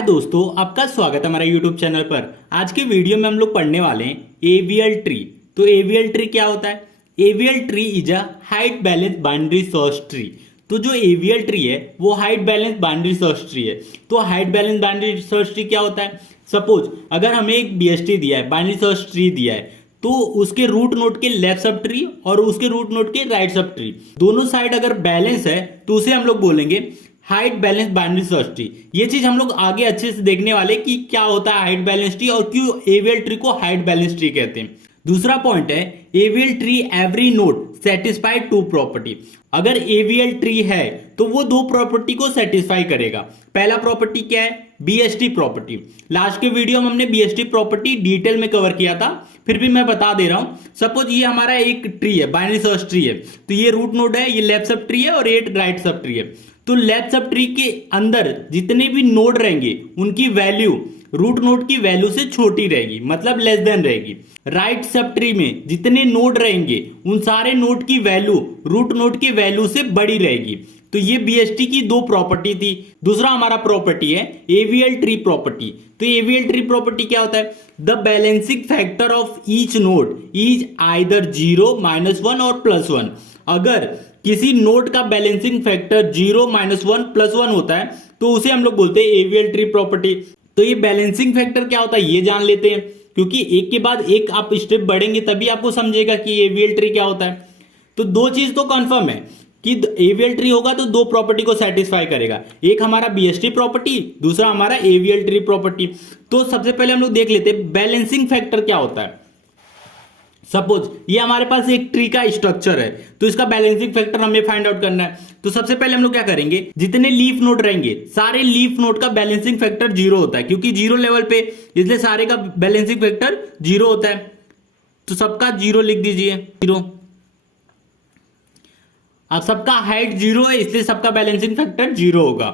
हाय दोस्तों, आपका स्वागत है हमारे YouTube चैनल पर। आज के वीडियो में हम लोग पढ़ने वाले हैं एवीएल ट्री। तो एवीएल ट्री क्या होता है? AVL tree is a height balance binary search tree. तो जो एवीएल ट्री है वो height balance binary search tree है। तो height balance binary search tree क्या होता है? सपोज अगर हमें एक बीएसटी दिया है, बाइनरी सर्च ट्री दिया है, तो उसके रूट नोड के लेफ्ट सब ट्री और उसके रूट नोड के राइट सब ट्री दोनों साइड अगर बैलेंस है तो उसे हम लोग बोलेंगे height balance binary search tree. ये चीज हम लोग आगे अच्छे से देखने वाले कि क्या होता है हाइट बैलेंस ट्री और क्यों एवीएल ट्री को हाइट बैलेंस ट्री कहते हैं। दूसरा पॉइंट है AVL tree every node satisfy two property. अगर एवीएल ट्री है तो वो दो प्रॉपर्टी को सेटिस्फाई करेगा। पहला प्रॉपर्टी क्या है? BST property. लास्ट के वीडियो में हमने बीएसटी प्रॉपर्टी डिटेल में कवर किया था, फिर भी मैं बता दे रहा हूं। सपोज ये हमारा एक ट्री है, बाइनरी सर्च ट्री है, तो ये रूट नोड है, ये लेफ्ट सब ट्री है और ये राइट सब ट्री है। तो लेफ्ट सब ट्री के अंदर जितने भी नोड रहेंगे उनकी वैल्यू रूट नोड की वैल्यू से छोटी रहेगी, मतलब लेस देन रहेगी। राइट सब ट्री में जितने नोड रहेंगे उन सारे नोड की वैल्यू रूट नोड की वैल्यू से बड़ी रहेगी। तो ये बीएसटी की दो प्रॉपर्टी थी। दूसरा हमारा प्रॉपर्टी है एवीएल ट्री प्रॉपर्टी। तो एवीएल ट्री प्रॉपर्टी क्या होता है? The balancing factor of each node is either 0, -1 और +1। अगर किसी नोड का बैलेंसिंग फैक्टर 0, -1, +1 होता है तो उसे हम लोग बोलते हैं एवीएल ट्री प्रॉपर्टी। तो ये बैलेंसिंग फैक्टर क्या होता है ये जान लेते हैं, क्योंकि एक के बाद एक आप स्टेप बढ़ेंगे तभी आपको समझेगा कि एवीएल ट्री क्या होता है। तो दो चीज तो कंफर्म है कि एवीएल ट्री होगा तो दो प्रॉपर्टी को सेटिस्फाई करेगा, एक हमारा बीएसटी प्रॉपर्टी, दूसरा हमारा एवीएल ट्री प्रॉपर्टी। तो सबसे पहले हम लोग देख लेते हैं बैलेंसिंग फैक्टर क्या होता है। सपोज ये हमारे पास एक ट्री का स्ट्रक्चर है, तो इसका बैलेंसिंग फैक्टर हमें फाइंड आउट करना है। तो सबसे पहले हम लोग क्या करेंगे, जितने लीफ नोड रहेंगे सारे लीफ नोड का बैलेंसिंग फैक्टर 0 होता है, क्योंकि 0 लेवल पे, इसलिए सारे का बैलेंसिंग फैक्टर 0 होता है। तो सबका 0 लिख दीजिए, 0। अब सबका हाइट 0 है इसलिए सबका बैलेंसिंग फैक्टर 0 होगा।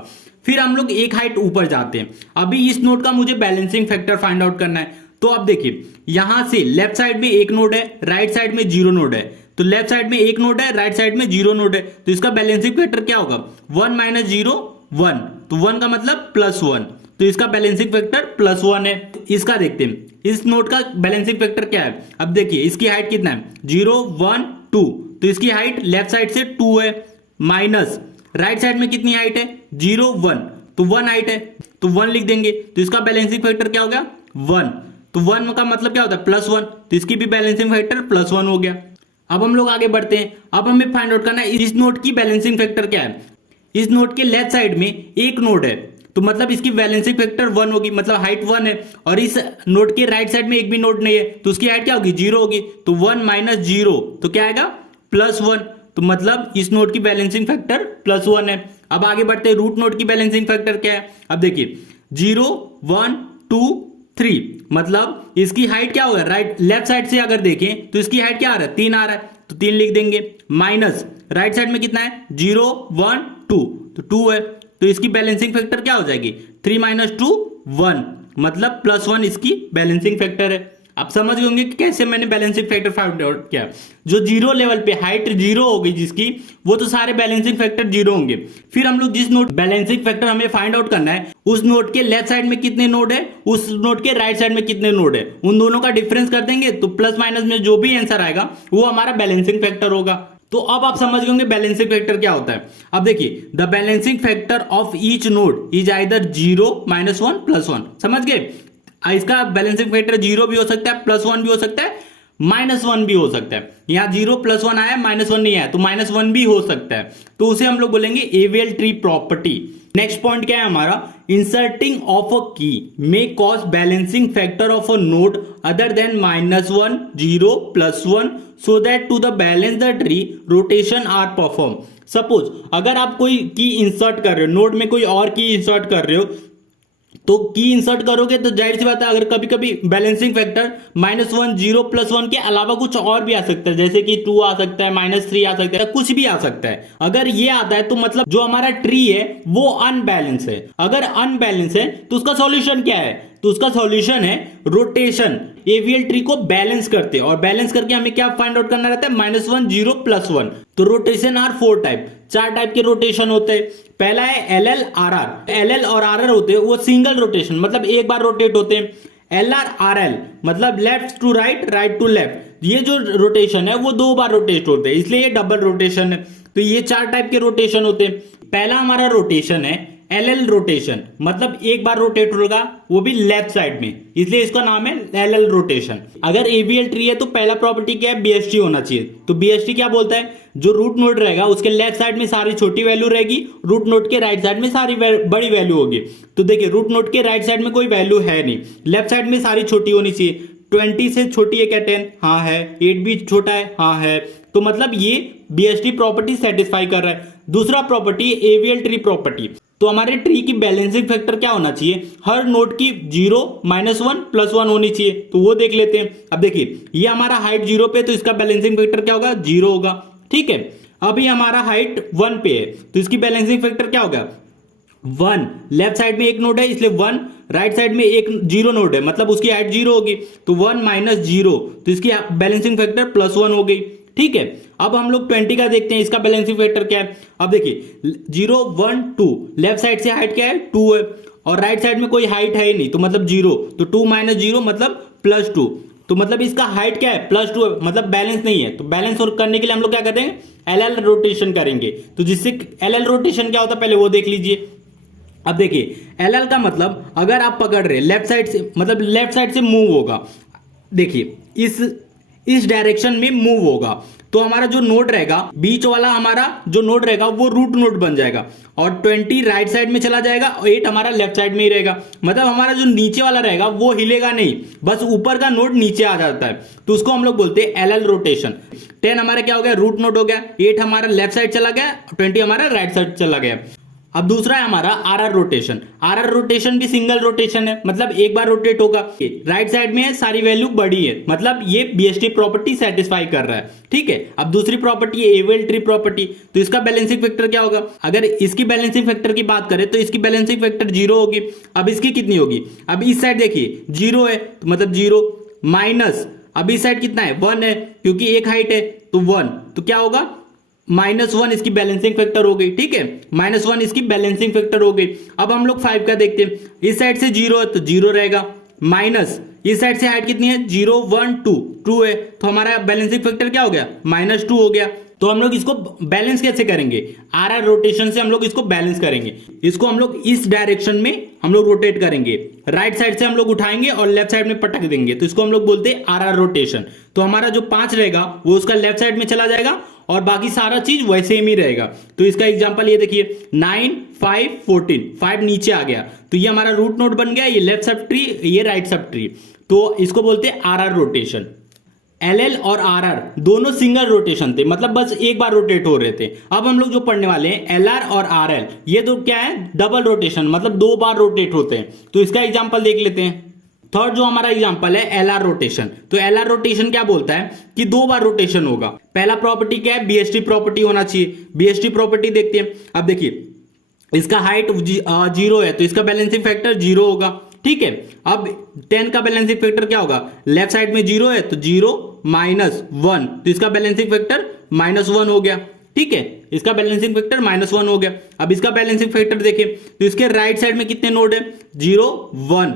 फिर हम लोग एक हाइट ऊपर जाते हैं। अभी इस नोड का मुझे बैलेंसिंग फैक्टर फाइंड आउट करना है। तो अब देखिए यहां से लेफ्ट साइड में एक नोड है, राइट साइड में 0 नोड है। तो लेफ्ट साइड में एक नोड है, राइट साइड में 0 नोड है, तो इसका बैलेंसिंग फैक्टर क्या होगा? 1 - 0 1। तो 1 का मतलब +1, तो इसका बैलेंसिंग फैक्टर +1 है। इसका देखते हैं, इस नोड का बैलेंसिंग फैक्टर क्या है। अब देखिए इसकी हाइट कितना है? 0 1 2, तो इसकी हाइट लेफ्ट साइड से 2 है, माइनस राइट साइड में कितनी हाइट है? 0 1, तो 1 हाइट है, तो 1 लिख देंगे। तो इसका बैलेंसिंग फैक्टर क्या हो गया? 1। तो 1 का मतलब क्या होता है? +1, तो इसकी भी बैलेंसिंग फैक्टर +1 हो गया। अब हम लोग आगे बढ़ते हैं। अब हमें फाइंड आउट करना है इस नोड की बैलेंसिंग फैक्टर क्या है। इस नोड के लेफ्ट साइड में एक नोड है, तो मतलब इसकी बैलेंसिंग फैक्टर 1 होगी, मतलब हाइट 1 है। और इस नोड के राइट साइड में एक भी नोड नहीं है, तो उसकी हाइट क्या होगी? 0 होगी। तो 1 - 0, तो क्या आएगा? +1। तो मतलब इस नोड की बैलेंसिंग फैक्टर +1 है। अब आगे बढ़ते हैं, रूट नोड की बैलेंसिंग फैक्टर क्या है। अब देखिए 0 1 2 3, मतलब इसकी हाइट क्या होगा? राइट लेफ्ट साइड से अगर देखें तो इसकी हाइट क्या आ रहा है? 3 आ रहा है, तो 3 लिख देंगे। माइनस राइट साइड में कितना है? 0 1 2, तो 2 है, तो इसकी बैलेंसिंग फैक्टर क्या हो जाएगी? 3 - 2 1, मतलब +1 इसकी बैलेंसिंग फैक्टर है। आप समझ गए होंगे कि कैसे मैंने बैलेंसिंग फैक्टर फाइंड आउट किया। जो 0 लेवल पे हाइट 0 होगी जिसकी, वो तो सारे बैलेंसिंग फैक्टर 0 होंगे। फिर हम लोग जिस नोड बैलेंसिंग फैक्टर हमें फाइंड आउट करना है, उस नोड के लेफ्ट साइड में कितने नोड है, उस नोड के राइट साइड में कितने नोड है, उन दोनों का डिफरेंस कर देंगे, तो प्लस माइनस में जो भी आंसर आएगा वो हमारा बैलेंसिंग फैक्टर होगा। तो अब आप समझ गए होंगे बैलेंसिंग फैक्टर क्या होता है। अब देखिए the balancing factor of each node is either 0 -1 +1। समझ गए? इसका बैलेंसिंग फैक्टर 0 भी हो सकता है, +1 भी हो सकता है, -1 भी हो सकता है। यहां 0 +1 आया, -1 नहीं आया, तो -1 भी हो सकता है। तो उसे हम लोग बोलेंगे AVL tree property. Next point क्या है हमारा? Inserting of a key may cause balancing factor of a node other than -1 0 +1 so that to the balance the tree rotation are perform. Suppose अगर आप कोई की इंसर्ट कर रहे हो, नोड में कोई और की इंसर्ट कर रहे हो, तो की इंसर्ट करोगे तो जाहिर सी बात है, अगर कभी कभी बैलेंसिंग फैक्टर -1 0 +1 के अलावा कुछ और भी आ सकता है, जैसे कि 2 आ सकता है, -3 आ सकता है, कुछ भी आ सकता है। अगर ये आता है तो मतलब जो हमारा ट्री है वो अनबैलेंस है। अगर अनबैलेंस है तो उसका सॉल्यूशन क्या है? तो उसका सॉल्यूशन है रोटेशन। एवीएल ट्री को बैलेंस करते हैं, और बैलेंस करके हमें क्या फाइंड आउट करना रहता है? -1 0 +1। तो रोटेशन आर 4 टाइप। चार टाइप के रोटेशन होते हैं। पहला है L L R R. L L और आर आर होते हैं वो सिंगल रोटेशन, मतलब एक बार रोटेट होते हैं। एल आर आर एल मतलब left to right, right to left, ये जो रोटेशन है वो दो बार रोटेट होते हैं, इसलिए ये डबल रोटेशन है। तो ये चार टाइप के रोटेशन होते हैं। पहला हमारा रोटेशन है एल एल रोटेशन, मतलब एक बार रोटेट होगा वो भी लेफ्ट साइड में, इसलिए इसका नाम है एल एल रोटेशन। अगर एबीएल ट्री है तो पहला प्रॉपर्टी क्या है, बीएसटी होना चाहिए। तो बीएसटी क्या बोलता है, जो रूट नोड रहेगा उसके लेफ्ट साइड में सारी छोटी वैल्यू रहेगी, रूट नोड के राइट साइड में सारी बड़ी वैल्यू होगी। तो देखिए रूट नोड के राइट साइड में कोई वैल्यू है नहीं, लेफ्ट साइड में सारी छोटी होनी चाहिए। 20 से छोटी है क्या 10? हाँ है। 8 भी छोटा है? हाँ है। तो मतलब ये बीएसटी प्रॉपर्टी सेटिस्फाई कर रहा है। दूसरा प्रॉपर्टी एवीएल ट्री प्रॉपर्टी। तो हमारे ट्री की बैलेंसिंग फैक्टर क्या होना चाहिए, हर नोड की 0, -1, +1 होनी चाहिए। तो वो देख लेते हैं। अब देखिए ये हमारा हाइट 0 पे, तो इसका बैलेंसिंग फैक्टर क्या होगा, 0 होगा। ठीक है। अब ये हमारा हाइट 1 पे है, तो इसकी बैलेंसिंग फैक्टर क्या होगा, 1। लेफ्ट साइड में एक नोड है इसलिए 1, राइट साइड में एक 0 नोड है मतलब उसकी हाइट 0 होगी, तो 1 - 0, तो इसकी बैलेंसिंग फैक्टर +1 हो गई। ठीक है। अब हम लोग 20 का देखते हैं, इसका बैलेंसिंग फैक्टर क्या है। अब देखिए 0, 1, 2, लेफ्ट साइड से हाइट क्या है, 2 है, और राइट साइड में कोई हाइट है ही नहीं, तो मतलब 0, तो 2 - 0 मतलब +2, तो मतलब इसका हाइट क्या है, +2 है, मतलब बैलेंस नहीं है। तो बैलेंस करने के लिए हम लोग क्या करते हैं, एल एल रोटेशन करेंगे। तो जिससे एल एल रोटेशन क्या होता है पहले वो देख लीजिए। अब देखिए एल एल का मतलब अगर आप पकड़ रहे लेफ्ट साइड से, मतलब लेफ्ट साइड से मूव होगा, देखिए इस डायरेक्शन में मूव होगा, तो हमारा जो नोड रहेगा बीच वाला, हमारा जो नोड रहेगा वो रूट नोड बन जाएगा, और 20 राइट साइड में चला जाएगा और 8 हमारा लेफ्ट साइड में ही रहेगा। मतलब हमारा जो नीचे वाला रहेगा वो हिलेगा नहीं, बस ऊपर का नोड नीचे आ जाता है, तो उसको हम लोग बोलते हैं एल एल रोटेशन। 10 हमारा क्या हो गया, रूट नोड हो गया, 8 हमारा लेफ्ट साइड चला गया, 20 हमारा राइट साइड चला गया। अब दूसरा है हमारा R R rotation. R R rotation भी सिंगल रोटेशन है, मतलब एक बार रोटेट होगा, राइट साइड में है सारी वैल्यू बड़ी है, मतलब ये बीएसटी प्रॉपर्टी सेटिस्फाई कर रहा है। ठीक है। अब दूसरी प्रॉपर्टी है एवीएल ट्री प्रॉपर्टी। तो इसका बैलेंसिंग फैक्टर क्या होगा, अगर इसकी बैलेंसिंग फैक्टर की बात करें तो इसकी बैलेंसिंग फैक्टर 0 होगी। अब इसकी कितनी होगी, अब इस साइड देखिए 0 है, तो मतलब 0 माइनस, अब इस साइड कितना है, 1 है, क्योंकि एक हाइट है तो 1, तो क्या होगा, -1 इसकी बैलेंसिंग फैक्टर हो गई। ठीक है, -1 इसकी बैलेंसिंग फैक्टर हो गई। अब हम लोग 5 का देखते हैं, इस साइड से 0 है तो 0 रहेगा, माइनस इस साइड से हाइट कितनी है, 0, 1, 2 है, तो हमारा बैलेंसिंग फैक्टर क्या हो गया, -2 हो गया। तो हम लोग इसको बैलेंस कैसे करेंगे, आर आर रोटेशन से हम लोग इसको बैलेंस करेंगे। इसको हम लोग इस डायरेक्शन में हम लोग रोटेट करेंगे, राइट साइड से हम लोग उठाएंगे और लेफ्ट साइड में पटक देंगे, तो इसको हम लोग बोलते हैं आर आर रोटेशन। तो हमारा जो 5 रहेगा वो उसका लेफ्ट साइड में चला जाएगा और बाकी सारा चीज वैसे ही रहेगा। तो इसका एग्जांपल ये देखिए 9, 5, 14, 5 नीचे आ गया, तो ये हमारा रूट नोड बन गया, ये लेफ्ट सब ट्री, ये राइट सब ट्री, तो इसको बोलते हैं R R rotation. L L और आर आर दोनों सिंगल रोटेशन थे, मतलब बस एक बार रोटेट हो रहे थे। अब हम लोग जो पढ़ने वाले हैं एल आर और आर एल, ये तो क्या है, डबल रोटेशन, मतलब 2 बार रोटेट होते हैं। तो इसका एग्जांपल देख लेते हैं। थर्ड जो हमारा एग्जांपल है एल आर रोटेशन। तो एल आर रोटेशन क्या बोलता है कि 2 बार रोटेशन होगा। पहला प्रॉपर्टी क्या है, बीएसटी प्रॉपर्टी होना चाहिए। बीएसटी प्रॉपर्टी देखते हैं। अब देखिए इसका हाइट 0 है तो इसका बैलेंसिंग फैक्टर 0 होगा। ठीक है। अब 10 का बैलेंसिंग फैक्टर क्या होगा, लेफ्ट साइड में 0 है तो 0 -1, तो इसका बैलेंसिंग फैक्टर -1 हो गया। ठीक है, इसका बैलेंसिंग फैक्टर -1 हो गया। अब इसका बैलेंसिंग फैक्टर देखिए तो इसके राइट साइड में कितने नोड है, 0, 1,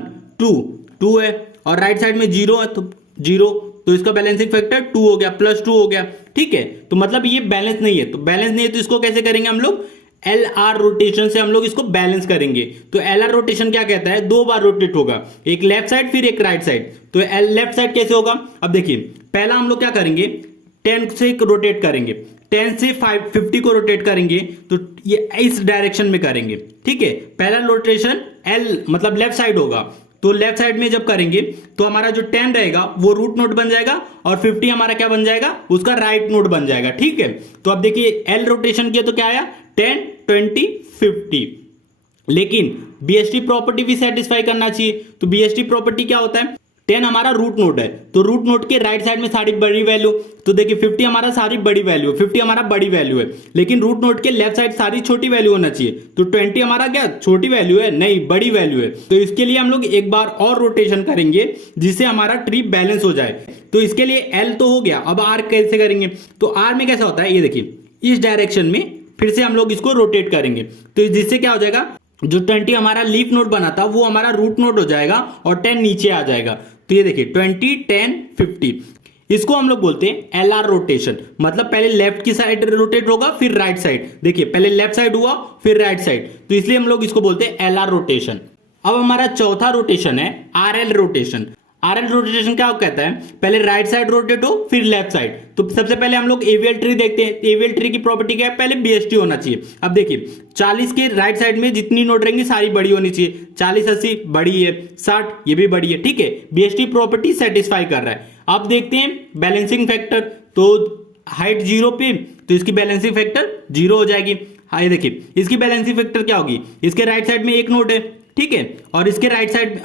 2 है, और राइट साइड में 0 है तो 0, तो इसका बैलेंसिंग फैक्टर 2 हो गया, +2 हो गया। ठीक है, तो मतलब ये बैलेंस नहीं है, तो बैलेंस नहीं है तो इसको कैसे करेंगे हम लोग, एल आर रोटेशन से हम लोग इसको बैलेंस करेंगे। तो एल आर रोटेशन क्या कहता है, 2 बार रोटेट होगा, एक लेफ्ट साइड फिर एक राइट साइड। तो लेफ्ट साइड कैसे होगा, अब देखिए पहला हम लोग क्या करेंगे, 10 से रोटेट करेंगे, 10 से 50 को रोटेट करेंगे, तो ये इस डायरेक्शन में करेंगे। ठीक है, पहला रोटेशन एल मतलब लेफ्ट साइड होगा, तो लेफ्ट साइड में जब करेंगे तो हमारा जो 10 रहेगा वो रूट नोड बन जाएगा, और 50 हमारा क्या बन जाएगा, उसका राइट नोड बन जाएगा। ठीक है, तो अब देखिए एल रोटेशन किया तो क्या आया, 10, 20, 50। लेकिन बीएसटी प्रॉपर्टी भी सेटिस्फाई करना चाहिए। तो बीएसटी प्रॉपर्टी क्या होता है, 10 हमारा रूट नोड है, तो रूट नोड के राइट साइड में सारी बड़ी वैल्यू, तो देखिए 50 हमारा सारी बड़ी वैल्यू, 50 हमारा बड़ी वैल्यू है, लेकिन रूट नोड के लेफ्ट साइड सारी छोटी वैल्यू होना चाहिए। तो 20 हमारा क्या छोटी वैल्यू है, नहीं बड़ी वैल्यू है। तो इसके लिए हम लोग एक बार और रोटेशन करेंगे जिससे हमारा ट्री बैलेंस हो जाए। तो इसके लिए एल तो हो गया, अब आर कैसे करेंगे, तो आर में कैसा होता है, ये देखिए इस डायरेक्शन में फिर से हम लोग इसको रोटेट करेंगे, तो जिससे क्या हो जाएगा, जो 20 हमारा लीफ नोड बना था वो हमारा रूट नोड हो जाएगा और 10 नीचे आ जाएगा। तो ये देखिए 20, 10, 50, इसको हम लोग बोलते हैं LR रोटेशन। मतलब पहले लेफ्ट की साइड रोटेट होगा फिर राइट साइड। देखिए पहले लेफ्ट साइड हुआ फिर राइट साइड, तो इसलिए हम लोग इसको बोलते हैं LR रोटेशन। अब हमारा चौथा रोटेशन है RL रोटेशन। RL रोटेशन क्या कहता है, पहले राइट साइड रोटेट हो फिर लेफ्ट साइड। तो सबसे पहले हम लोग एवीएल ट्री देखते हैं। एवीएल ट्री की प्रॉपर्टी क्या है, पहले BST होना चाहिए। अब देखिए 40 के राइट साइड में जितनी नोड रहेंगी सारी बड़ी होनी चाहिए। 40, 80 बड़ी है, 60 ये भी बड़ी है, ठीक है। BST प्रॉपर्टी सेटिस्फाई कर रहा है। अब देखते हैं बैलेंसिंग फैक्टर, तो हाइट 0 पे तो इसकी बैलेंसिंग फैक्टर 0 हो जाएगी। हाँ ये देखिए इसकी बैलेंसिंग फैक्टर क्या होगी, इसके राइट साइड में एक नोड है, ठीक है, और इसके राइट साइड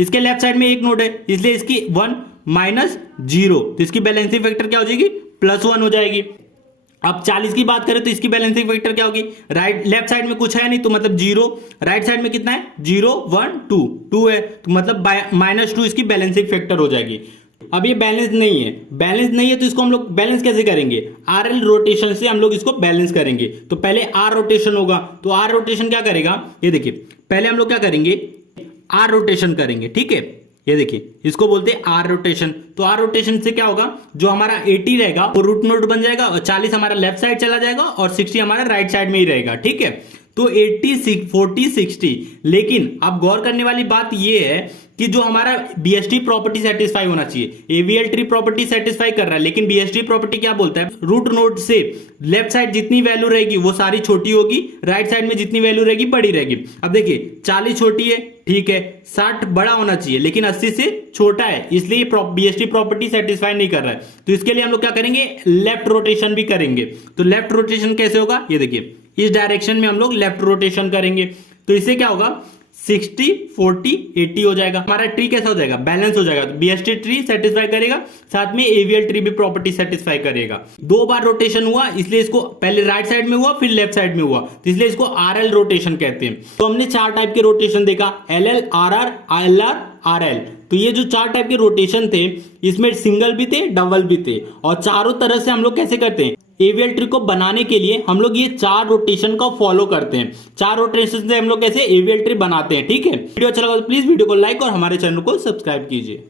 इसके लेफ्ट साइड में एक नोड है, इसलिए इसकी 1 माइनस 0, तो इसकी बैलेंसिंग फैक्टर क्या हो जाएगी, +1 हो जाएगी। अब 40 की बात करें तो इसकी बैलेंसिंग फैक्टर क्या होगी, लेफ्ट साइड में कुछ है नहीं तो मतलब 0, राइट साइड में कितना है 0, 1, 2 है, तो मतलब -2 इसकी बैलेंसिंग फैक्टर हो जाएगी। अब ये बैलेंस नहीं है, तो इसको हम लोग बैलेंस कैसे करेंगे, RL रोटेशन से हम लोग इसको बैलेंस करेंगे। तो पहले R रोटेशन होगा, तो R रोटेशन क्या करेगा, ये देखिए पहले हम लोग क्या करेंगे, R रोटेशन करेंगे, ठीक है। ये देखिए इसको बोलते हैं R रोटेशन। तो R रोटेशन से क्या होगा, जो हमारा 80 रहेगा वो रूट नोड बन जाएगा और 40 हमारा लेफ्ट साइड चला जाएगा और 60 हमारा राइट साइड में ही रहेगा, ठीक है। तो 80, 40, 60। लेकिन अब गौर करने वाली बात यह है कि जो हमारा BST प्रॉपर्टी सेटिस्फाई होना चाहिए, AVL ट्री प्रॉपर्टी सेटिस्फाई कर रहा है, लेकिन BST प्रॉपर्टी क्या बोलता है, रूट नोड से लेफ्ट साइड जितनी वैल्यू रहेगी वो सारी छोटी होगी, राइट साइड में जितनी वैल्यू रहेगी बड़ी रहेगी। अब देखिए 40 छोटी है, ठीक है, 60 बड़ा होना चाहिए लेकिन 80 से छोटा है, इसलिए BST प्रॉपर्टी सेटिस्फाई नहीं कर रहा है। तो इसके लिए हम लोग क्या करेंगे, लेफ्ट रोटेशन भी करेंगे। तो लेफ्ट रोटेशन कैसे होगा, ये देखिए इस डायरेक्शन में हम लोग लेफ्ट रोटेशन करेंगे, तो इससे क्या होगा 60, 40, 80 हो जाएगा। हमारा ट्री कैसा हो जाएगा, बैलेंस हो जाएगा। तो BST ट्री सेटिस्फाई करेगा, साथ में AVL ट्री भी प्रॉपर्टी सेटिस्फाई करेगा। 2 बार रोटेशन हुआ इसलिए इसको पहले राइट साइड में हुआ फिर लेफ्ट साइड में हुआ, तो इसलिए इसको RL रोटेशन कहते हैं। तो हमने 4 टाइप के रोटेशन देखा, LL, RR, LR, RL। तो ये जो 4 टाइप के रोटेशन थे इसमें सिंगल भी थे, डबल भी थे, और चारों तरह से हम लोग कैसे करते हैं, AVL ट्री को बनाने के लिए हम लोग ये 4 रोटेशन का फॉलो करते हैं। 4 रोटेशन से हम लोग कैसे AVL ट्री बनाते हैं, ठीक है। वीडियो अच्छा लगा तो प्लीज वीडियो को लाइक और हमारे चैनल को सब्सक्राइब कीजिए।